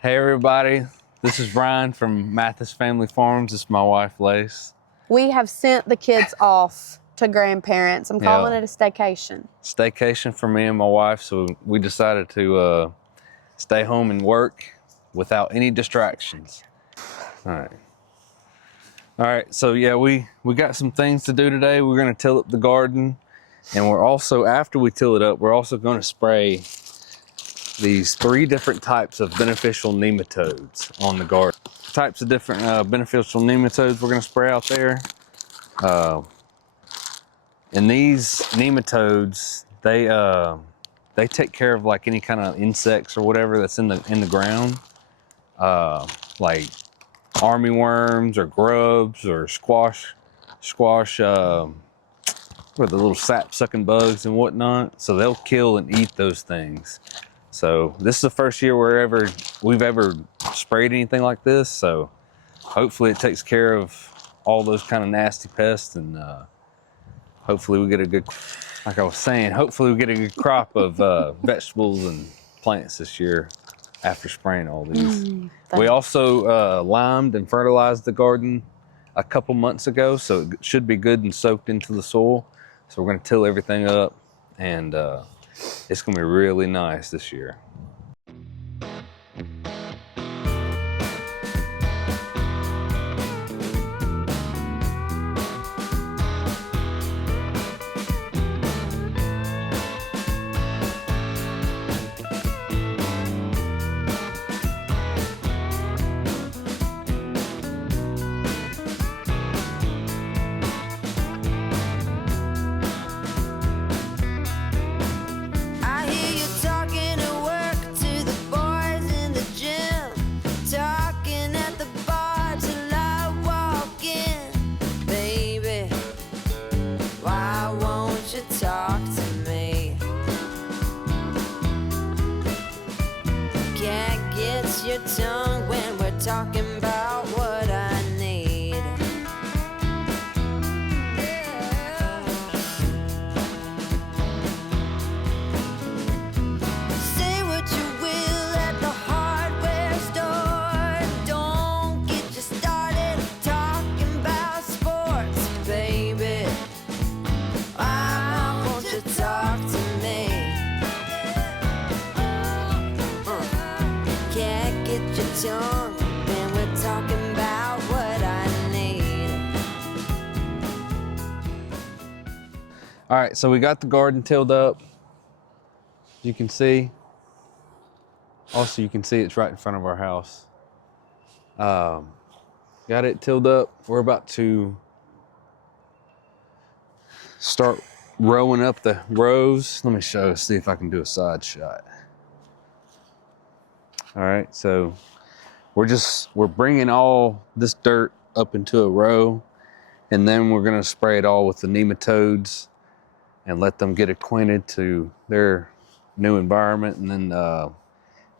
Hey everybody, this is Brian from Mathis Family Farms. This is my wife, Lace. We have sent the kids off to grandparents. I'm calling it a staycation. Staycation for me and my wife, so we decided to stay home and work without any distractions. All right, so yeah, we got some things to do today. We're gonna till up the garden, and we're also, after we till it up, we're also gonna spray these 3 different types of beneficial nematodes on the garden. Types of different beneficial nematodes we're going to spray out there. And these nematodes, they take care of like any kind of insects or whatever that's in the ground, like army worms or grubs or squash, what are the little sap sucking bugs and whatnot. So they'll kill and eat those things. So this is the first year we've ever sprayed anything like this. So hopefully it takes care of all those kind of nasty pests, and hopefully we get a good, like I was saying, hopefully we get a good crop of vegetables and plants this year after spraying all these. We also limed and fertilized the garden a couple months ago, so it should be good and soaked into the soil. So we're gonna till everything up, and it's gonna be really nice this year. Talk to me. Can't get your tongue when we're talking about what I need. Say what you will at the hardware store. Don't get you started talking about sports, baby. Talk to me. Can't get your tongue when we're talking about what I need. All right, so we got the garden tilled up. You can see. Also, you can see it's right in front of our house. Got it tilled up. We're about to start rowing up the rows. Let me see if I can do a side shot. All right, so we're bringing all this dirt up into a row, and then we're gonna spray it all with the nematodes and let them get acquainted to their new environment, and then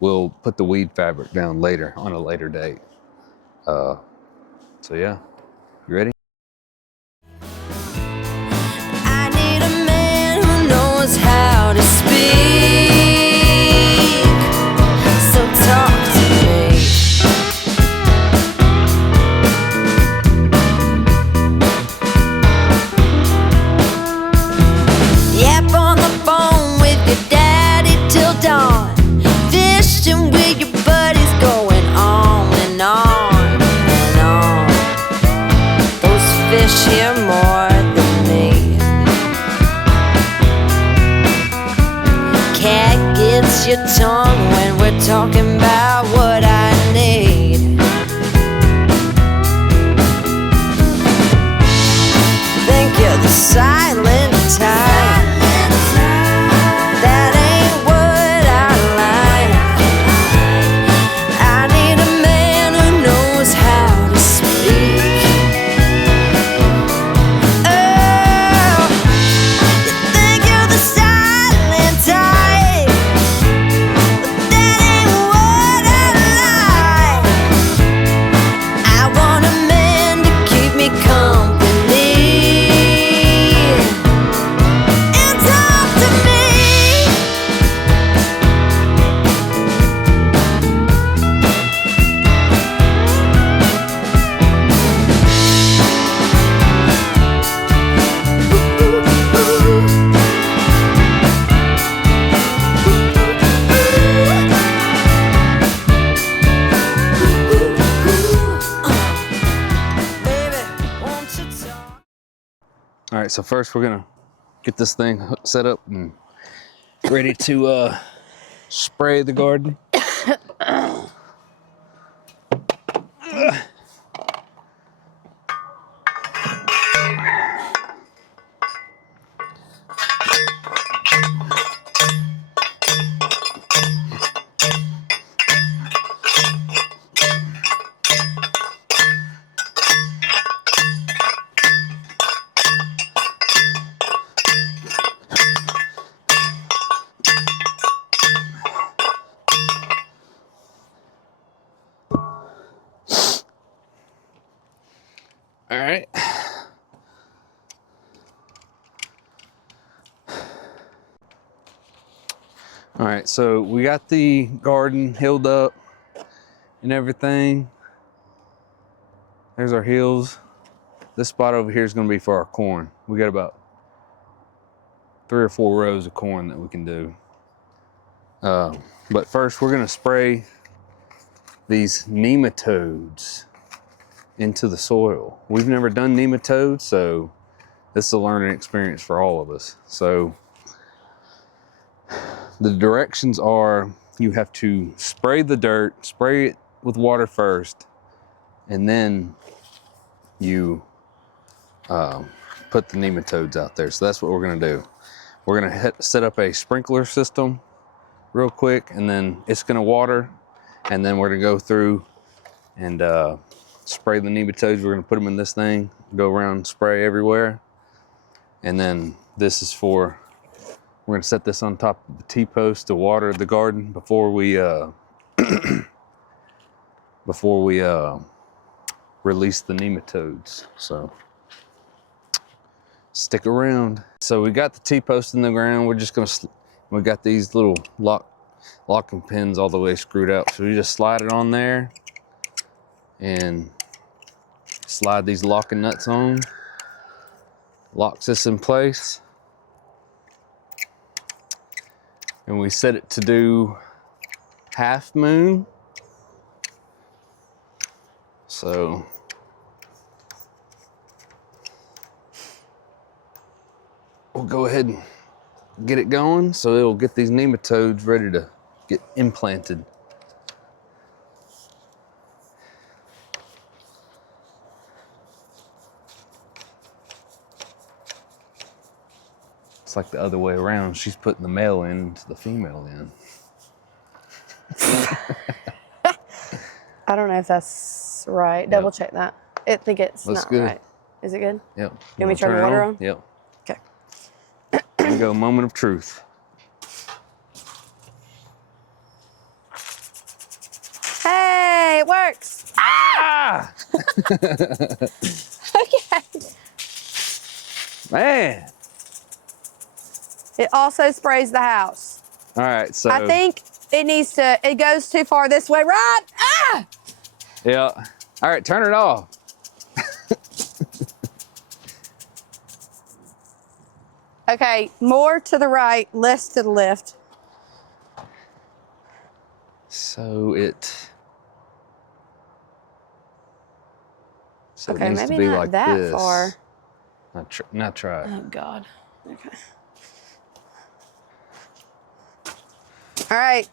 we'll put the weed fabric down later, on a later date. So yeah, you ready? How to speak, so talk to me. Yap on the phone with your daddy till dawn, fishing with your buddies, going on and on and on. Those fish hear more than me. Cat gets your tongue when we're talking about what I need. Think you're the silent type. That ain't what I like. I need a man who knows how to speak. Oh, you think you're the silent type. That ain't what I like. I want a man to keep me company. right, so first we're gonna get this thing set up and ready to spray the garden. All right. All right, so we got the garden healed up and everything. There's our hills. This spot over here is gonna be for our corn. We got about 3 or 4 rows of corn that we can do. But first we're gonna spray these nematodes into the soil. We've never done nematodes, so this is a learning experience for all of us. So the directions are you have to spray the dirt, spray it with water first, and then you put the nematodes out there. So that's what we're gonna do. We're gonna set up a sprinkler system real quick, and then it's gonna water, and then we're gonna go through and spray the nematodes. We're gonna put them in this thing, go around, spray everywhere. And then this is for, we're gonna set this on top of the T-post to water the garden before we release the nematodes. So stick around. So we got the T-post in the ground. We're just gonna, we got these little locking pins all the way screwed out. So we just slide it on there and slide these locking nuts on. Locks this in place. And we set it to do half moon. So we'll go ahead and get it going so it'll get these nematodes ready to get implanted. It's like the other way around. She's putting the male into the female in. I don't know if that's right. Double check that. I think it's Looks not good. right. Is it good? Yep. You want me to turn the water on? Yep. Okay. Here we go, moment of truth. Hey, it works. Ah! Okay. Man. It also sprays the house. All right, so. I think it goes too far this way, right? Ah! Yeah. All right, turn it off. Okay, more to the right, less to the left. So it Okay, needs maybe to be not like that this. far. Now try it. Oh, God. Okay. All right.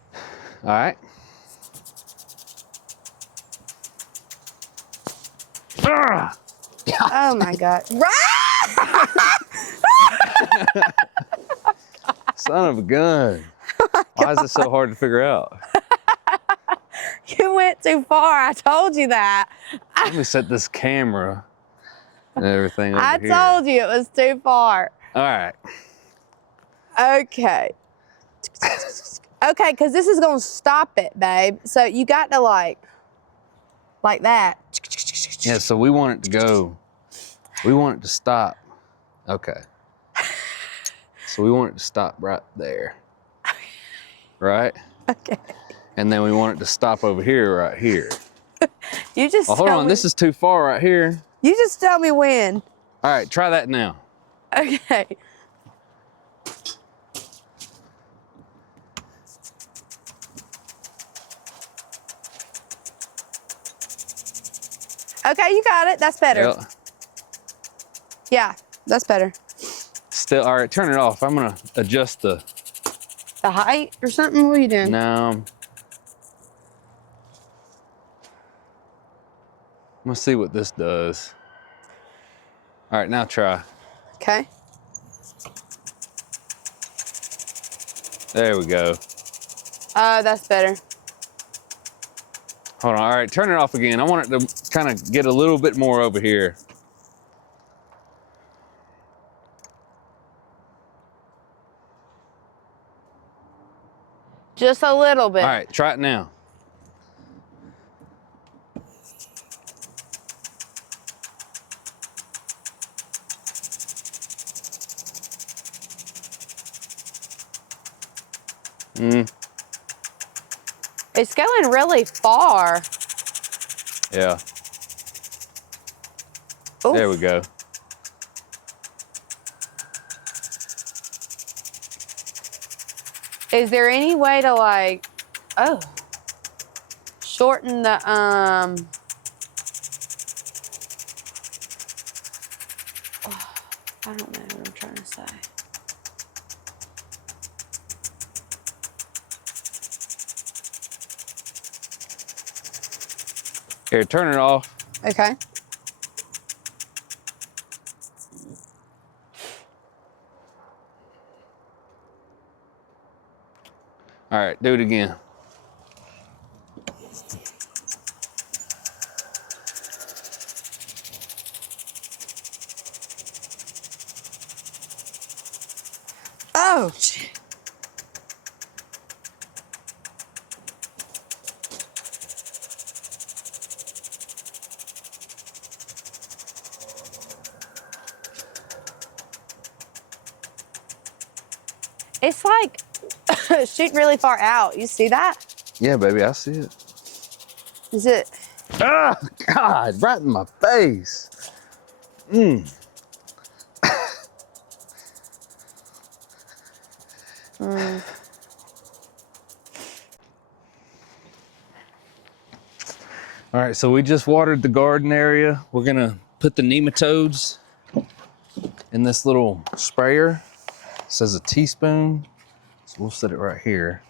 All right. Ah! Oh, my God. Son of a gun. Why is it so hard to figure out? You went too far. I told you that. Let me set this camera and everything over I here. told you it was too far. All right. Okay. Okay, because this is going to stop it, babe. So you got to like that. Yeah, so we want it to go. We want it to stop. Okay. So we want it to stop right there. Right? Okay. And then we want it to stop over here, right here. You just Oh, hold tell on. me, This is too far right here. You just tell me when. All right, try that now. Okay. Okay, you got it. That's better. Yeah. Yeah, that's better. still. All right, turn it off. I'm gonna adjust the. The height or something? What are you doing? No. I'm gonna see what this does. All right, now try. Okay. There we go. That's better. Hold on. All right, turn it off again. I want it to kind of get a little bit more over here. Just a little bit. All right, try it now. It's going really far. Yeah. Oof. There we go. Is there any way to like, shorten the, I don't know what I'm trying to say. Here, turn it off. Okay. All right, do it again. Oh, shit. It's like shooting really far out. You see that? Yeah, baby, I see it. Is it? Ah, God, right in my face. All right, so we just watered the garden area. We're gonna put the nematodes in this little sprayer. It says a teaspoon, so we'll set it right here.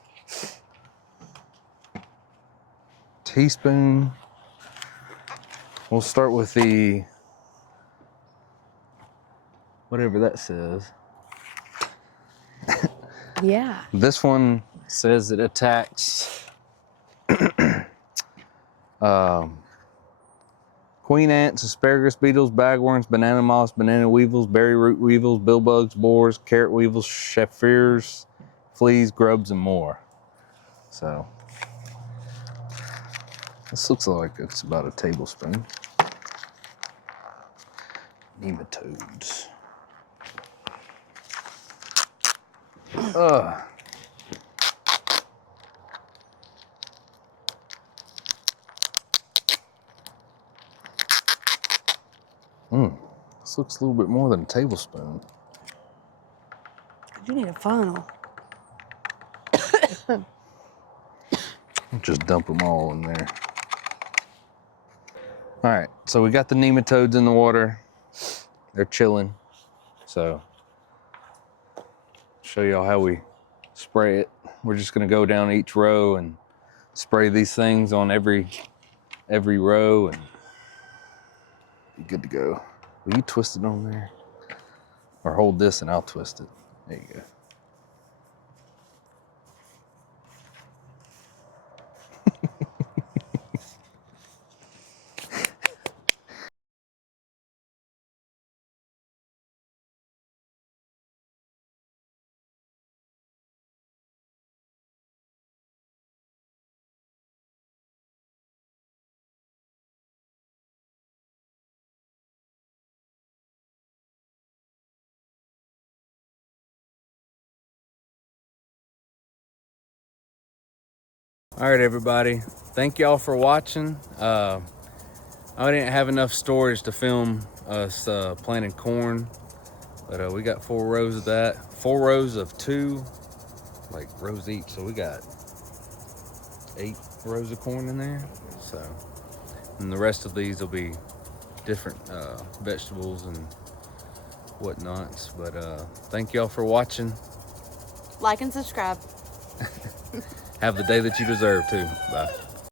Teaspoon. We'll start with the, whatever that says. Yeah. This one says it attacks queen ants, asparagus beetles, bagworms, banana moths, banana weevils, berry root weevils, billbugs, borers, carrot weevils, shaffirs, fleas, grubs, and more. So this looks like it's about a tablespoon. Nematodes. Ugh. This looks a little bit more than a tablespoon. You need a funnel. Just dump them all in there. All right, so we got the nematodes in the water. They're chilling. So, show y'all how we spray it. We're just gonna go down each row and spray these things on every row and be good to go. Will you twist it on there? Or hold this and I'll twist it. There you go. All right, everybody. Thank y'all for watching. I didn't have enough storage to film us planting corn, but we got 4 rows of that. 4 rows of 2, like rows each. So we got 8 rows of corn in there. So, and the rest of these will be different vegetables, and whatnots. But thank y'all for watching. Like and subscribe. Have the day that you deserve too. Bye.